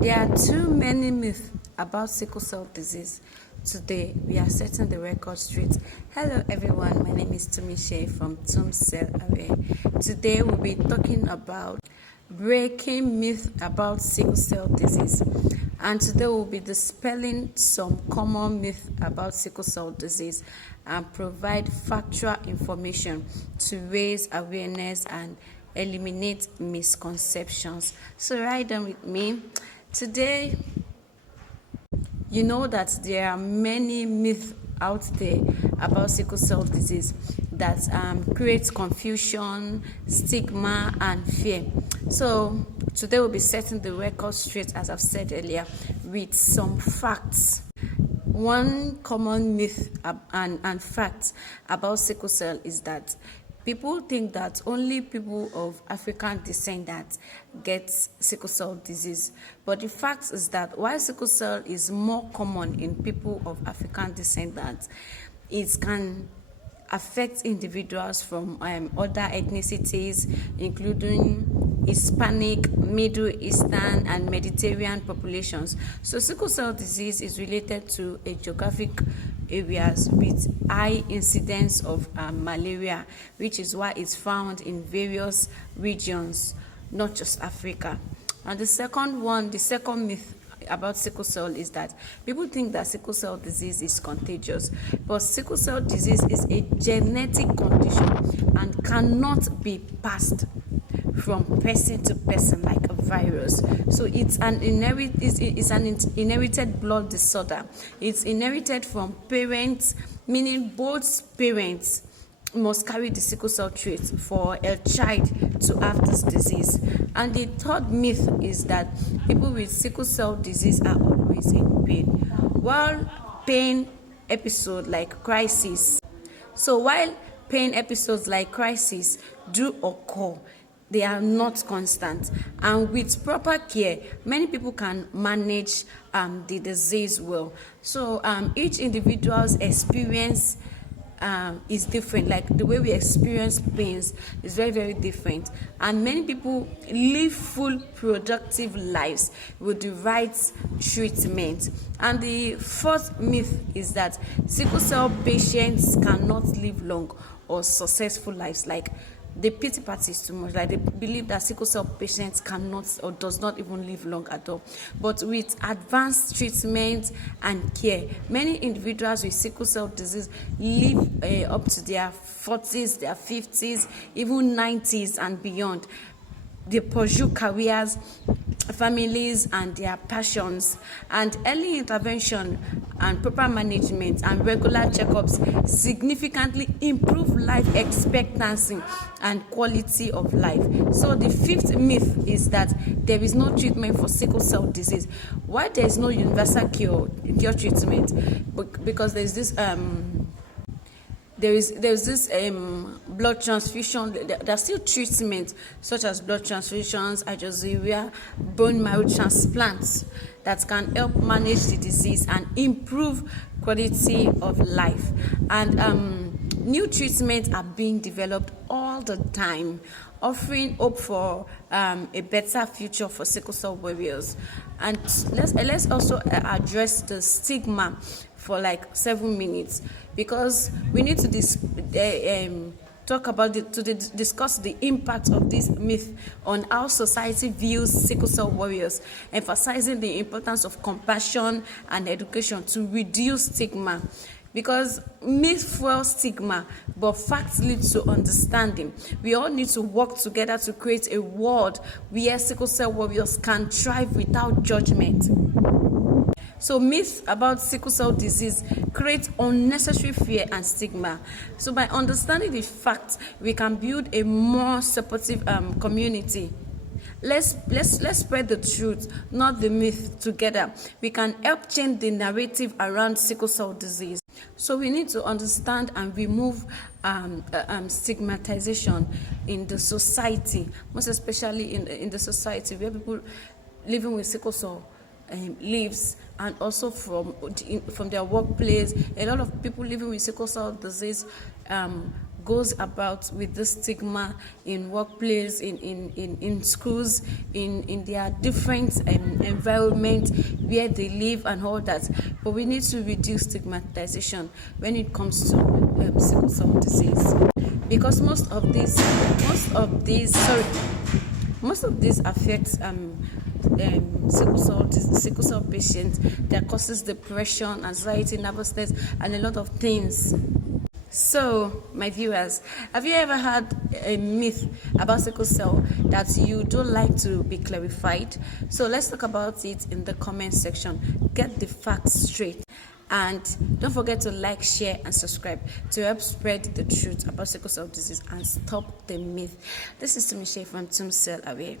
There are too many myths about sickle cell disease. Today, we are setting the record straight. Hello everyone, my name is Tumishe from Tum Cell Aware. Today, we'll be talking about breaking myth about sickle cell disease. And today, we'll be dispelling some common myths about sickle cell disease and provide factual information to raise awareness and eliminate misconceptions. So ride on with me. Today, you know that there are many myths out there about sickle cell disease that creates confusion, stigma, and fear. So today we'll be setting the record straight, as I've said earlier, with some facts. One common myth and fact about sickle cell is that people think that only people of African descent that get sickle cell disease. But the fact is that while sickle cell is more common in people of African descent, that it can affect individuals from other ethnicities, including Hispanic, Middle Eastern, and Mediterranean populations. So sickle cell disease is related to a geographic areas with high incidence of malaria, which is why it's found in various regions, not just Africa. And the second myth about sickle cell is that people think that sickle cell disease is contagious, but sickle cell disease is a genetic condition and cannot be passed from person to person like a virus. So it's an inherited blood disorder. It's inherited from parents, meaning both parents must carry the sickle cell trait for a child to have this disease. And the third myth is that people with sickle cell disease are always in pain. While pain episodes like crisis do occur, they are not constant, and with proper care, many people can manage the disease well. So each individual's experience is different. Like the way we experience pains is very, very different, and many people live full, productive lives with the right treatment. And the fourth myth is that sickle cell patients cannot live long or successful lives. Like they pity parties too much. Like they believe that sickle cell patients cannot or does not even live long at all. But with advanced treatment and care, many individuals with sickle cell disease live up to their 40s, their 50s, even 90s and beyond. They pursue careers, families, and their passions. And early intervention and proper management and regular checkups significantly improve life expectancy and quality of life. So the fifth myth is that there is no treatment for sickle cell disease. Why there is no universal cure treatment? Because there's this blood transfusion. There are still treatments such as blood transfusions, hydroxyurea, bone marrow transplants that can help manage the disease and improve quality of life. And new treatments are being developed all the time, offering hope for a better future for sickle cell warriors. And let's also address the stigma for like 7 minutes, because we need to discuss the impact of this myth on how society views sickle cell warriors, emphasizing the importance of compassion and education to reduce stigma. Because myth fuels stigma, but facts lead to understanding. We all need to work together to create a world where sickle cell warriors can thrive without judgment. So myths about sickle cell disease create unnecessary fear and stigma. So by understanding the facts, we can build a more supportive community. Let's spread the truth, not the myth, together. We can help change the narrative around sickle cell disease. So we need to understand and remove stigmatization in the society, most especially in the society where people living with sickle cell lives, and also from their workplace. A lot of people living with sickle cell disease goes about with this stigma in workplace, in schools, in their different environment where they live and all that. But we need to reduce stigmatization when it comes to sickle cell disease, because most of these affects sickle cell patients. That causes depression, anxiety, nervousness, and a lot of things. So, my viewers, have you ever had a myth about sickle cell that you don't like to be clarified? So let's talk about it in the comment section. Get the facts straight. And don't forget to like, share, and subscribe to help spread the truth about sickle cell disease and stop the myth. This is Tumishe from Cell Aware.